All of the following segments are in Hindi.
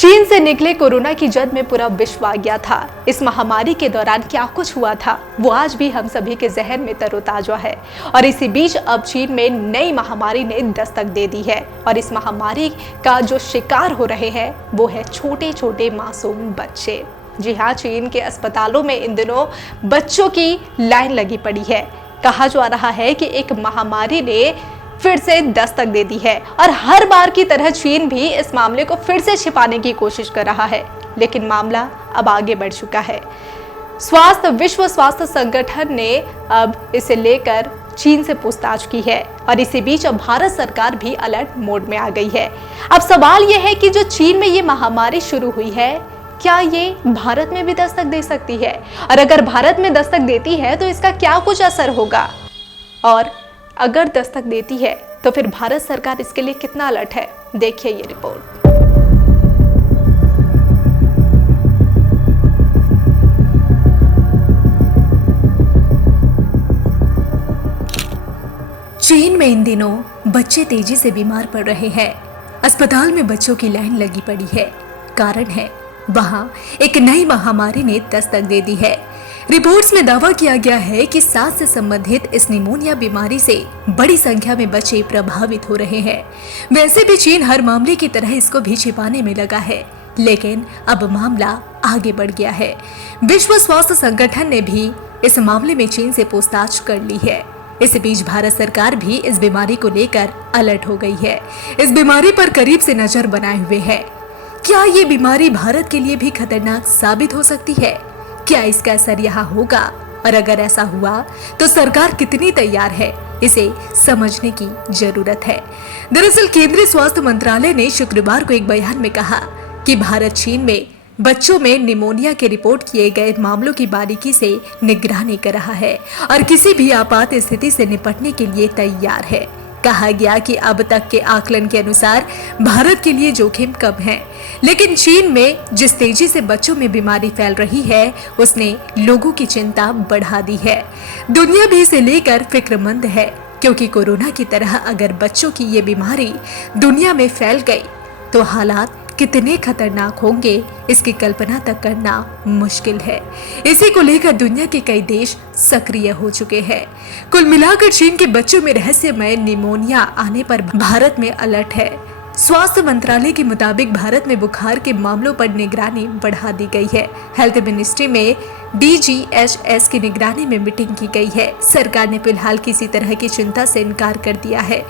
चीन से निकले कोरोना की जद में पूरा विश्व आ गया था। इस महामारी के दौरान क्या कुछ हुआ था वो आज भी हम सभी के जहन में तरोताजा है। और इसी बीच अब चीन में नई महामारी ने दस्तक दे दी है और इस महामारी का जो शिकार हो रहे हैं वो है छोटे छोटे मासूम बच्चे। जी हाँ, चीन के अस्पतालों में इन दिनों बच्चों की लाइन लगी पड़ी है। कहा जा रहा है कि एक महामारी ने फिर से दस्तक दे दी है और हर बार की तरह चीन भी इस मामले को फिर से छिपाने की कोशिश कर रहा है, लेकिन मामला अब आगे बढ़ चुका है। विश्व स्वास्थ्य संगठन ने अब इसे लेकर चीन से पूछताछ की है और इसी बीच अब भारत सरकार भी अलर्ट मोड में आ गई है। अब सवाल यह है कि जो चीन में ये महामारी शुरू हुई है, क्या ये भारत में भी दस्तक दे सकती है? और अगर भारत में दस्तक देती है तो इसका क्या कुछ असर होगा? और अगर दस्तक देती है तो फिर भारत सरकार इसके लिए कितना अलर्ट है? देखिए ये रिपोर्ट। चीन में इन दिनों बच्चे तेजी से बीमार पड़ रहे हैं। अस्पताल में बच्चों की लाइन लगी पड़ी है। कारण है वहां एक नई महामारी ने दस्तक दे दी है। रिपोर्ट्स में दावा किया गया है कि सांस से संबंधित इस निमोनिया बीमारी से बड़ी संख्या में बच्चे प्रभावित हो रहे हैं। वैसे भी चीन हर मामले की तरह इसको भी छिपाने में लगा है, लेकिन अब मामला आगे बढ़ गया है। विश्व स्वास्थ्य संगठन ने भी इस मामले में चीन से पूछताछ कर ली है। इस बीच भारत सरकार भी इस बीमारी को लेकर अलर्ट हो गई है। इस बीमारी पर करीब से नजर बनाए हुए है। क्या ये बीमारी भारत के लिए भी खतरनाक साबित हो सकती है? क्या इसका असर यहाँ होगा? और अगर ऐसा हुआ तो सरकार कितनी तैयार है, इसे समझने की जरूरत है। दरअसल केंद्रीय स्वास्थ्य मंत्रालय ने शुक्रवार को एक बयान में कहा कि भारत चीन में बच्चों में निमोनिया के रिपोर्ट किए गए मामलों की बारीकी से निगरानी कर रहा है और किसी भी आपात स्थिति से निपटने के लिए तैयार है। कहा गया कि अब तक के आकलन के अनुसार भारत के लिए जोखिम कम है, लेकिन चीन में जिस तेजी से बच्चों में बीमारी फैल रही है उसने लोगों की चिंता बढ़ा दी है। दुनिया भी इसे लेकर फिक्रमंद है, क्योंकि कोरोना की तरह अगर बच्चों की ये बीमारी दुनिया में फैल गई तो हालात कितने खतरनाक होंगे इसकी कल्पना तक करना मुश्किल है। इसी को लेकर दुनिया के कई देश सक्रिय हो चुके हैं। कुल मिलाकर चीन के बच्चों में रहस्यमय निमोनिया आने पर भारत में अलर्ट है। स्वास्थ्य मंत्रालय के मुताबिक भारत में बुखार के मामलों पर निगरानी बढ़ा दी गई है। हेल्थ मिनिस्ट्री में DGHS की निगरानी में मीटिंग की गई है। सरकार ने फिलहाल किसी तरह की चिंता से इनकार कर दिया है।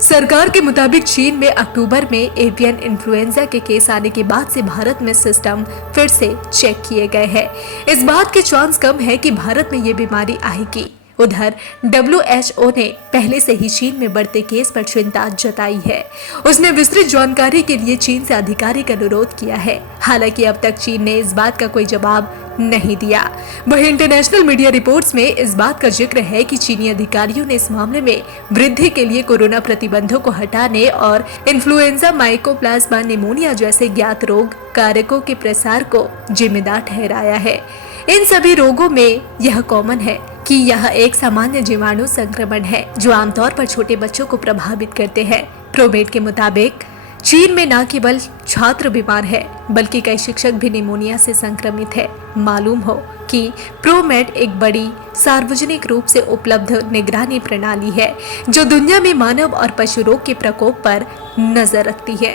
सरकार के मुताबिक चीन में अक्टूबर में एवियन इन्फ्लुएंजा के केस आने के बाद से भारत में सिस्टम फिर से चेक किए गए हैं। इस बात के चांस कम है कि भारत में ये बीमारी आएगी। उधर WHO ने पहले से ही चीन में बढ़ते केस पर चिंता जताई है। उसने विस्तृत जानकारी के लिए चीन से आधिकारिक अनुरोध किया है। हालांकि अब तक चीन ने इस बात का कोई जवाब नहीं दिया। वहीं इंटरनेशनल मीडिया रिपोर्ट्स में इस बात का जिक्र है कि चीनी अधिकारियों ने इस मामले में वृद्धि के लिए कोरोना प्रतिबंधों को हटाने और इन्फ्लुएंजा, माइकोप्लाज्मा निमोनिया जैसे ज्ञात रोग कारकों के प्रसार को जिम्मेदार ठहराया है। इन सभी रोगों में यह कॉमन है कि यह एक सामान्य जीवाणु संक्रमण है जो आमतौर पर छोटे बच्चों को प्रभावित करते हैं। प्रोमेड के मुताबिक चीन में न केवल छात्र बीमार है बल्कि कई शिक्षक भी निमोनिया से संक्रमित है। मालूम हो कि प्रोमेड एक बड़ी सार्वजनिक रूप से उपलब्ध निगरानी प्रणाली है जो दुनिया में मानव और पशु रोग के प्रकोप पर नजर रखती है।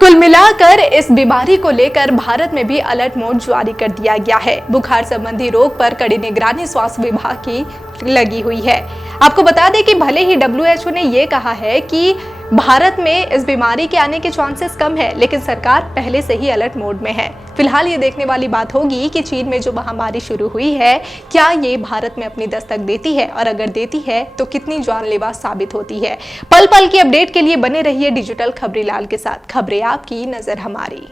कुल मिलाकर इस बीमारी को लेकर भारत में भी अलर्ट मोड जारी कर दिया गया है। बुखार संबंधी रोग पर कड़ी निगरानी स्वास्थ्य विभाग की लगी हुई है। आपको बता दें कि भले ही WHO ने ये कहा है कि भारत में इस बीमारी के आने के चांसेस कम है, लेकिन सरकार पहले से ही अलर्ट मोड में है। फिलहाल ये देखने वाली बात होगी कि चीन में जो महामारी शुरू हुई है, क्या ये भारत में अपनी दस्तक देती है और अगर देती है तो कितनी जानलेवा साबित होती है। पल पल की अपडेट के लिए बने रहिए डिजिटल खबरीलाल के साथ। खबरें आपकी, नजर हमारी।